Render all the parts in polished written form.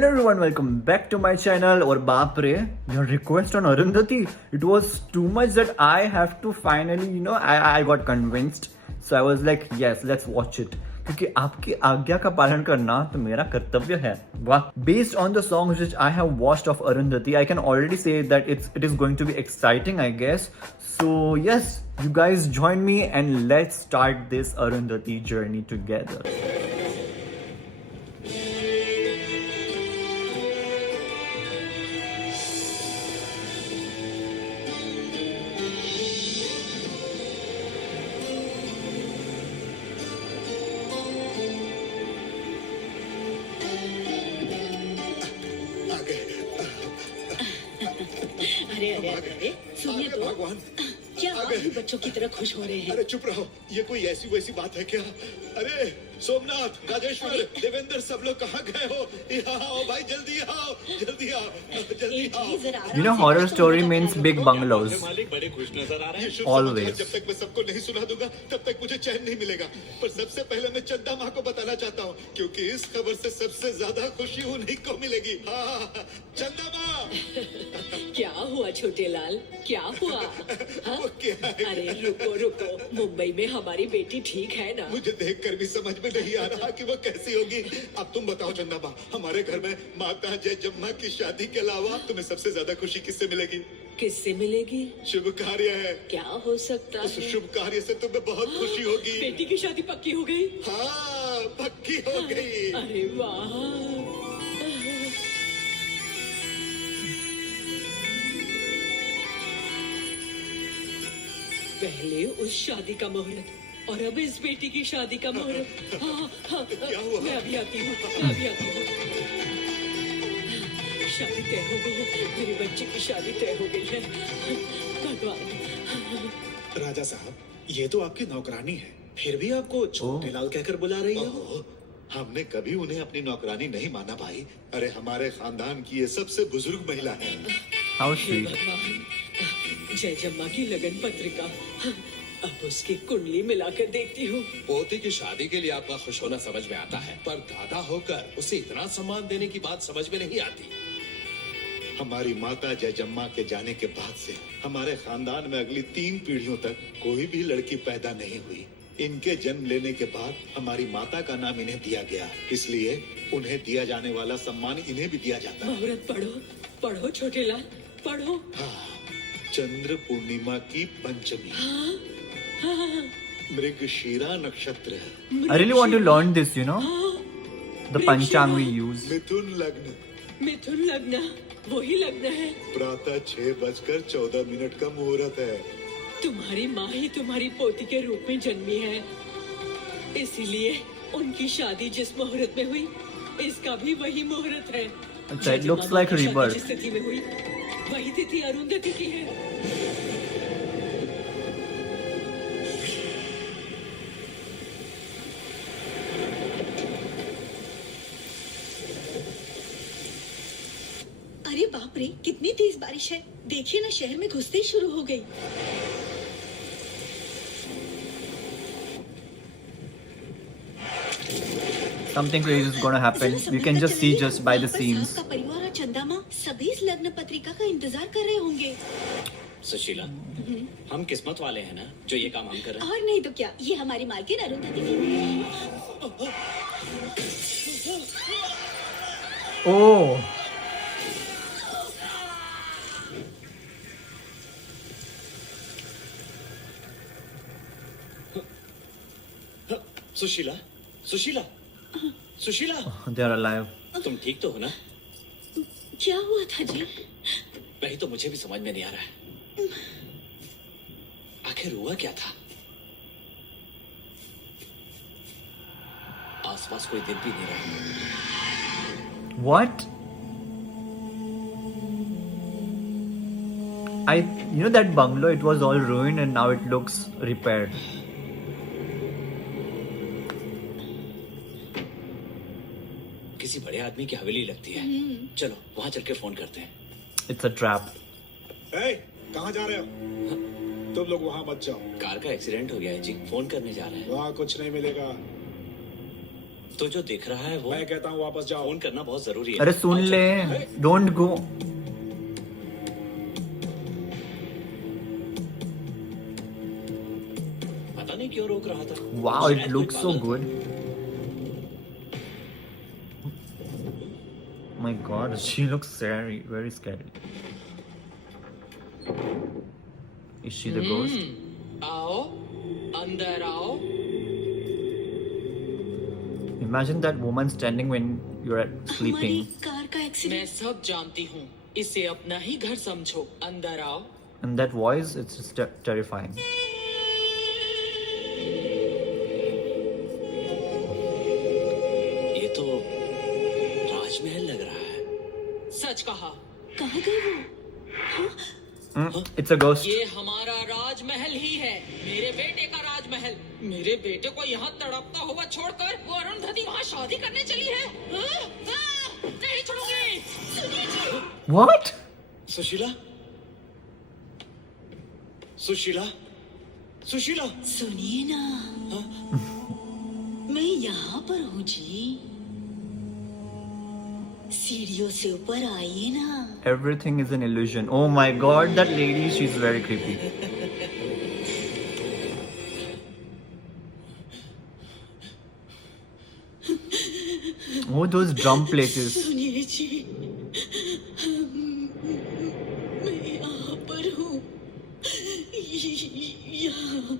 Hello everyone, welcome back to my channel. और बाप रे, your request on Arundhati, it was too much that I have to finally, I got convinced. So I was like, yes, let's watch it. क्योंकि आपकी आज्ञा का पालन करना तो मेरा कर्तव्य है. वाह. Based on the songs which I have watched of Arundhati, I can already say that it is going to be exciting, I guess. So yes, you guys join me and let's start this Arundhati journey together. अरे अरे अरे सुनिए तो भगवान क्या आप भी बच्चों की तरह खुश हो रहे हैं? अरे चुप रहो, ये कोई ऐसी वैसी बात है क्या? अरे सोमनाथ, राजेश्वर, देवेंद्र, सब लोग कहाँ गए हो? यहाँ आओ भाई, जल्दी आओ, जल्दी आओ, जल्दी आओ। You know, horror story means big bungalows. मालिक बड़े खुश नजर आ रहे हैं। Always. जब तक मैं सबको नहीं सुना दूंगा, तब तक मुझे चैन नहीं मिलेगा। पर सबसे पहले मैं चंदा माँ को बताना चाहता हूँ, क्योंकि इस खबर से सबसे ज्यादा खुशी उन्हीं को मिलेगी। हाँ, चंदा माँ। क्या हुआ छोटे लाल, क्या हुआ? हाँ? वो क्या है? अरे रुको रुको, मुंबई में हमारी बेटी ठीक है ना? मुझे देखकर भी समझ में नहीं आ रहा कि वो कैसी होगी। अब तुम बताओ चंदा माँ, हमारे घर में माता जय जम्मा की शादी के अलावा तुम्हें सबसे ज्यादा खुशी किससे मिलेगी? किससे मिलेगी? शुभ कार्य है। क्या हो सकता उस है? शुभ कार्य से तुम्हें बहुत खुशी होगी। बेटी की शादी पक्की हो गई? हाँ, पक्की हो गई। अरे वाह! पहले उस शादी का मुहूर्त और अब इस बेटी की शादी का मुहूर्त। हाँ, क्या हुआ? मैं अभी आती हूँ, मैं अभी आती हूँ। शादी तय हो गई है, मेरे बच्चे की शादी तय हो गई है। भगवान। राजा साहब, ये तो आपकी नौकरानी है, फिर भी आपको छोटे लाल कहकर बुला रही हो। ओह, हमने कभी उन्हें अपनी नौकरानी नहीं माना भाई। अरे हमारे खानदान की ये सबसे बुजुर्ग महिला है। How hey sweet. भगवान, जय जम्मा की लगन पत्रिका। अब उसकी कुंडली मिलाकर देखती हूँ। पोती की शादी के लिए आपका खुश होना समझ में आता है, पर दादा होकर उसे इतना सम्मान देने की बात समझ में नहीं आती। हमारी माता जय जम्मा के जाने के बाद से हमारे खानदान में अगली 3 पीढ़ियों तक कोई भी लड़की पैदा नहीं हुई। इनके जन्म लेने के बाद हमारी माता का नाम इन्हें दिया गया, इसलिए उन्हें दिया जाने वाला सम्मान इन्हें भी दिया जाता है। मुहूर्त पढ़ो, पढ़ो छोटे लाल, पढ़ो। हाँ, चंद्र पूर्णिमा की पंचमी, हाँ, हाँ, मृगशीरा नक्षत्र, I really want to learn this, the हाँ, panchang we use. मिथुन लग्न, मिथुन लग्न, वही लग्न है। प्रातः 6:14 का मुहूर्त है। तुम्हारी माँ ही तुम्हारी पोती के रूप में जन्मी है, इसीलिए उनकी शादी जिस मुहूर्त में हुई, इसका भी वही मुहूर्त है। अच्छा, it looks जय like जम्मा की शादी rebirth. जिस तिथि में हुई, वही तिथि अरुंधति की है। अरे बाप रे, कितनी तेज बारिश है। देखिए ना, शहर में घुसते ही शुरू हो गई। Something crazy is gonna happen. You can just see just by the scenes. का परिवार और चंदा माँ सभी इस लग्न पत्रिका का इंतजार कर रहे होंगे। सुशीला, हम किस्मत वाले हैं ना जो ये काम हम कर रहे हैं। और नहीं तो क्या, ये हमारी मालकिन अरुंधति की। Oh, Sushila, Sushila, Sushila, they are alive. तुम ठीक तो हो ना? क्या हुआ था जी? वही तो मुझे भी समझ में नहीं आ रहा है। आखिर हुआ क्या था? आसपास कोई दिख भी नहीं रहा। What? That bungalow, it was all ruined and now it looks repaired. किसी बड़े आदमी की हवेली लगती है। चलो वहां चल के फोन करते हैं। It's a trap. ए, कहाँ जा रहे हो? तुम लोग वहाँ मत जाओ, कार का एक्सीडेंट हो गया है जी, फोन करने जा रहे हैं। वहाँ कुछ नहीं मिलेगा। तो जो दिख रहा है वो मैं कहता हूँ वापस जाओ। फोन करना बहुत जरूरी है। अरे सुन ले, डोंट गो। पता नहीं क्यों रोक रहा था। Wow, it शायद looks कोई so पागल था। good. My God, she looks scary, very scary. Is she the ghost? आओ, अंदर आओ। Imagine that woman standing when you're हमारी sleeping. कार का मैं एक्सीडेंट। सब जानती हूँ। इसे अपना ही घर समझो। अंदर आओ। And that voice, it's just terrifying. ये तो राजमहल लग रहा है। सच कहा। कहाँ गई वो? It's a ghost. ये हमारा राजमहल ही है, मेरे बेटे का राजमहल। मेरे बेटे को यहाँ तड़पता हुआ छोड़कर वो अरुंधति वहाँ शादी करने चली है। नहीं छोड़ूंगी। सुनिए जी। What? सुशीला, सुशीला, सुशीला। सुनिए ना, मैं यहाँ पर हूँ जी। सीढ़ियों से ऊपर आइए ना। Everything is an illusion. Oh my God, that lady, she's very creepy. Oh, those drum places. सुनिए जी, मैं यहाँ पर हूँ। यहाँ।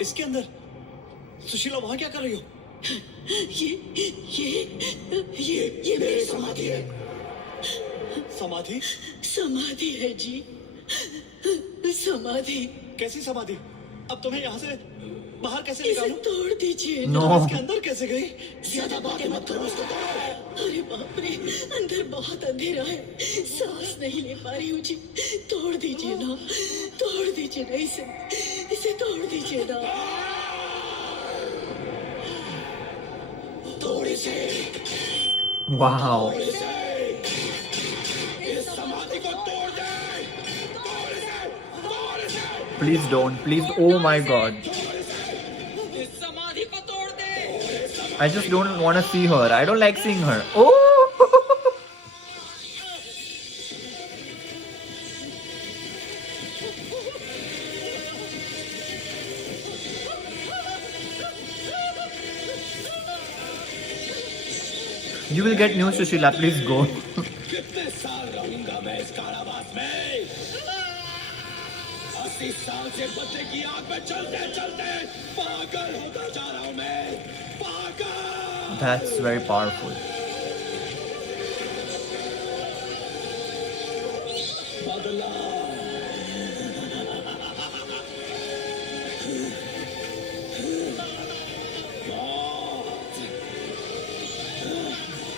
इसके अंदर सुशीला वहाँ क्या कर रही हो? ये मेरी समाधि है। समाधि? समाधि है जी, समाधि। कैसी समाधि? अब तुम्हें यहाँ से बाहर कैसे इसे निकालूं? तोड़ दीजिए ना। No. इसके अंदर कैसे गई? ज्यादा बातें मत करो, उसको तोड़ो। अरे बाप रे, अंदर बहुत अंधेरा है, सांस नहीं ले पा रही हूँ जी। तोड़ दीजिए ना, तोड़ दीजिए ना इसे तोड़ दीजिए ना। तोड़ इसे। Wow. Please don't. Please. Oh my God. इस समाधि को तोड़ दे। I just don't want to see her. I don't like seeing her. Oh! You will get news, Sushila. Please go. कितने साल रहूंगा मैं इस कारावास में? 80 साल से बच्चे की आंख में चलते चलते पागल होता जा रहा हूं मैं। पागल। That's very powerful. बदला।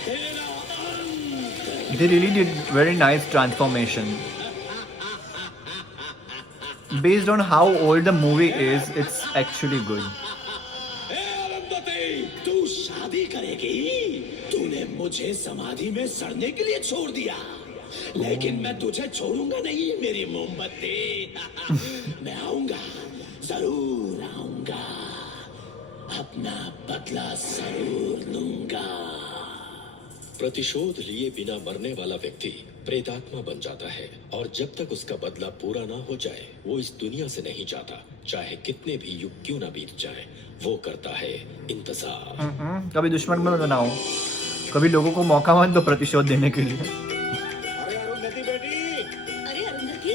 तेरा अंत। They really did very nice transformation. Based on how old the movie is, it's actually good. ए अरुंधति, तू शादी करेगी? तूने मुझे समाधि में सड़ने के लिए छोड़ दिया, लेकिन मैं तुझे छोड़ूंगा नहीं मेरी मोमबत्ती। मैं आऊंगा, जरूर आऊंगा, अपना बदला जरूर लूंगा। प्रतिशोध लिए बिना मरने वाला व्यक्ति प्रेतात्मा बन जाता है, और जब तक उसका बदला पूरा ना हो जाए वो इस दुनिया से नहीं जाता। चाहे कितने भी युग क्यों ना बीत जाए, वो करता है इंतजार। कभी दुश्मन मत बनाओ, कभी लोगों को मौका मत दो प्रतिशोध देने के लिए। अरे अरुंधति बेटी। अरे अरुंधति,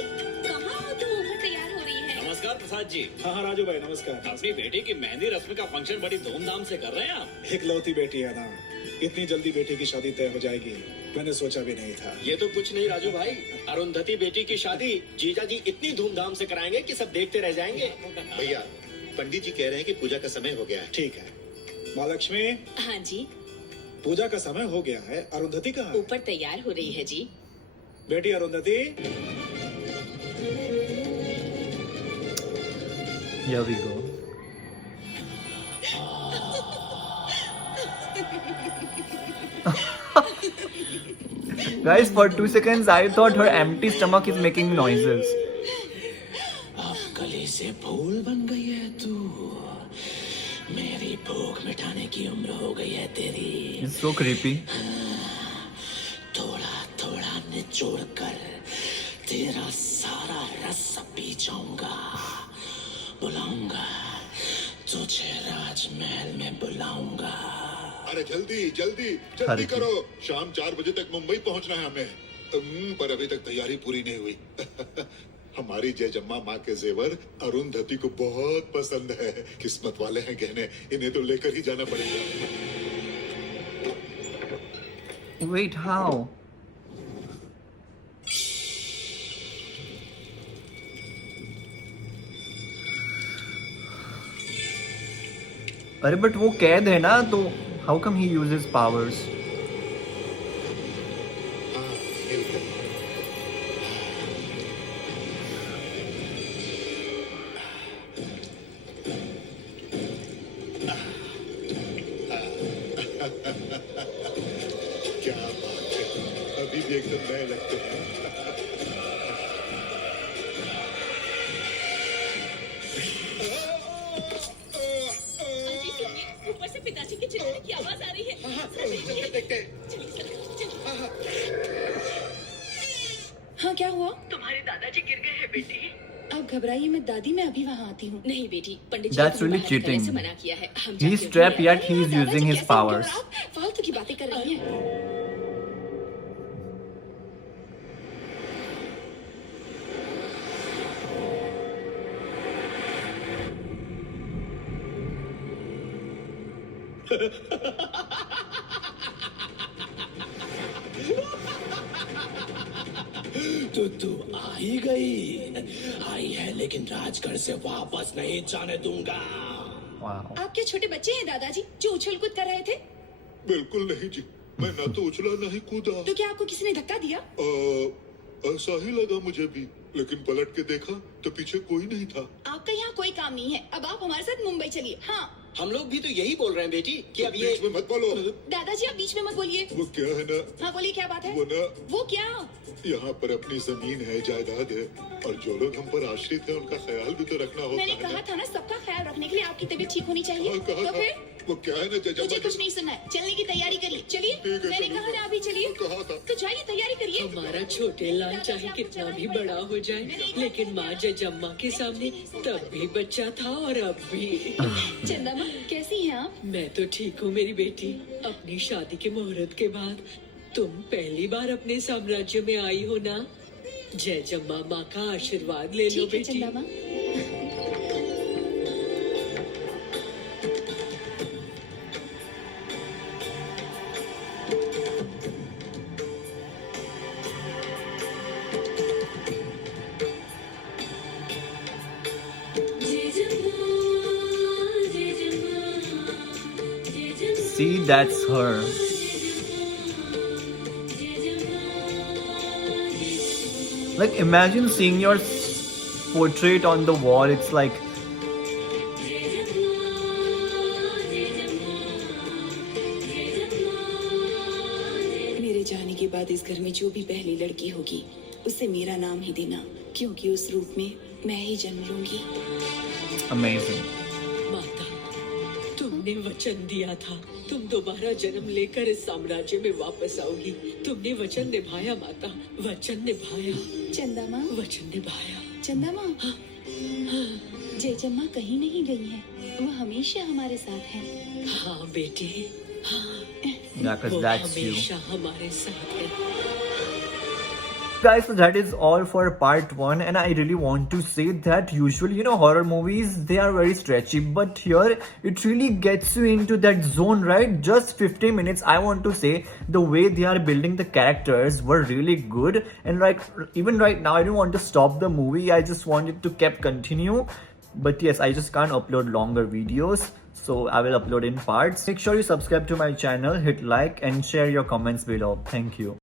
कहाँ हो तुम? मैं तैयार हो रही है। नमस्कार प्रसाद जी। हाँ राजू भाई नमस्कार। अपनी बेटी की मेहंदी रस्म का फंक्शन बड़ी धूमधाम से कर रहे हैं आप। इकलौती बेटी है ना, इतनी जल्दी बेटी की शादी तय हो जाएगी मैंने सोचा भी नहीं था। ये तो कुछ नहीं राजू भाई, अरुंधति बेटी की शादी जीजा जी इतनी धूमधाम से कराएंगे कि सब देखते रह जाएंगे। भैया, पंडित जी कह रहे हैं कि पूजा का समय हो गया है। ठीक है महालक्ष्मी, हाँ जी, पूजा का समय हो गया है। अरुंधति कहाँ है? ऊपर तैयार हो रही है जी। बेटी Arundhati. Here we go. Guys, for 2 seconds I thought her empty stomach is making noises. अब गले से फूल बन गई है तू, मेरी So creepy. थोड़ा थोड़ा निचोड़ कर तेरा सारा रस पी जाऊंगा। बुलाऊंगा तुझे राजमहल में बुलाऊंगा। अरे जल्दी जल्दी जल्दी हर करो, शाम 4 बजे तक मुंबई पहुंचना है हमें। पर अभी तक तैयारी पूरी नहीं हुई। हमारी जयजम्मा माँ के जेवर अरुंधति को बहुत पसंद है। किस्मत वाले हैं गहने, इन्हें तो लेकर ही जाना पड़ेगा। Wait, how? अरे बट वो कैद है ना, तो how come he uses powers? हाँ, मिलकर। क्या बात है, अभी भी एकदम नए लगते हैं। ऊपर से पिताजी की चिल्लाने की आवाज आ रही है। हाँ, क्या हुआ? तुम्हारे दादाजी गिर गए हैं बेटी। आप घबराइए मत दादी, मैं अभी वहाँ आती हूँ। नहीं बेटी, पंडित जी That's ने really तुम्हें बाहर निकलने से cheating. मना किया है। हम He's जाके trapped, उन्हें- yet he is अरे, using दादाजी his कैसे हैं? powers. क्यों आप फालतू की बातें कर रही हैं? तो तू आ ही गई। आई है लेकिन राजगढ़ से वापस नहीं जाने दूंगा। Wow. आप क्या छोटे बच्चे हैं दादाजी जो उछल कूद कर रहे थे? बिल्कुल नहीं जी, मैं ना तो उछला ना ही कूदा। तो क्या आपको किसी ने धक्का दिया? ऐसा ही लगा मुझे भी, लेकिन पलट के देखा तो पीछे कोई नहीं था। आपका यहाँ कोई काम नहीं है। अब आप हमारे साथ मुंबई चलिए। हाँ हम लोग भी तो यही बोल रहे हैं बेटी कि अब ये बीच में मत बोलो। दादाजी, आप बीच में मत बोलिए। वो क्या है ना, हाँ बोलिए, क्या बात है? वो ना वो क्या? यहाँ पर अपनी जमीन है, जायदाद है, और जो लोग हम पर आश्रित हैं उनका ख्याल भी तो रखना होता मैंने है कहा ना। था ना, सबका ख्याल रखने के लिए आपकी तबीयत ठीक होनी चाहिए। हाँ, कहा तो था। फिर वो क्या है ना मुझे जजम्मा कुछ नहीं सुनना है। चलने की तैयारी करिए। चलिए, ठीक है, मैंने चलूंगा। कहा ना अभी चलिए। कहा था। तो जाइए, तैयारी करिए। हमारा छोटे लाल चाहे कितना भी बड़ा हो जाए, लेकिन माँ जजम्मा के सामने तब भी बच्चा था और अब भी। चंदा माँ, कैसी हैं आप? मैं तो ठीक हूँ मेरी बेटी। अपनी शादी के मुहूर्त के बाद तुम पहली बार अपने साम्राज्य में आई हो ना। जय जम्मा माँ का आशीर्वाद ले लो ठीक है बेटी। चंदा माँ। See, that's her. Like, imagine seeing your portrait on the wall. It's like, मेरे जाने के बाद इस घर में जो भी पहली लड़की होगी उसे मेरा नाम ही देना, क्योंकि उस रूप में मैं ही जन्म लूंगी। amazing. माता, तुमने वचन दिया था तुम दोबारा जन्म लेकर इस साम्राज्य में वापस आओगी। तुमने वचन निभाया माता, वचन निभाया, चंदा माँ, वचन निभाया। चंदा माँ, जयजम्मा कहीं नहीं गई है। वो हमेशा हमारे साथ है। हाँ बेटी, हाँ, Yeah, because वो that's you. हमेशा हमारे साथ है। Guys, so that is all for part 1, and I really want to say that usually, horror movies, they are very stretchy, but here it really gets you into that zone, right? Just 15 minutes. I want to say the way they are building the characters were really good, and even right now I don't want to stop the movie. I just want it to keep continue, but yes, I just can't upload longer videos, so I will upload in parts. Make sure you subscribe to my channel, hit like and share your comments below. Thank you.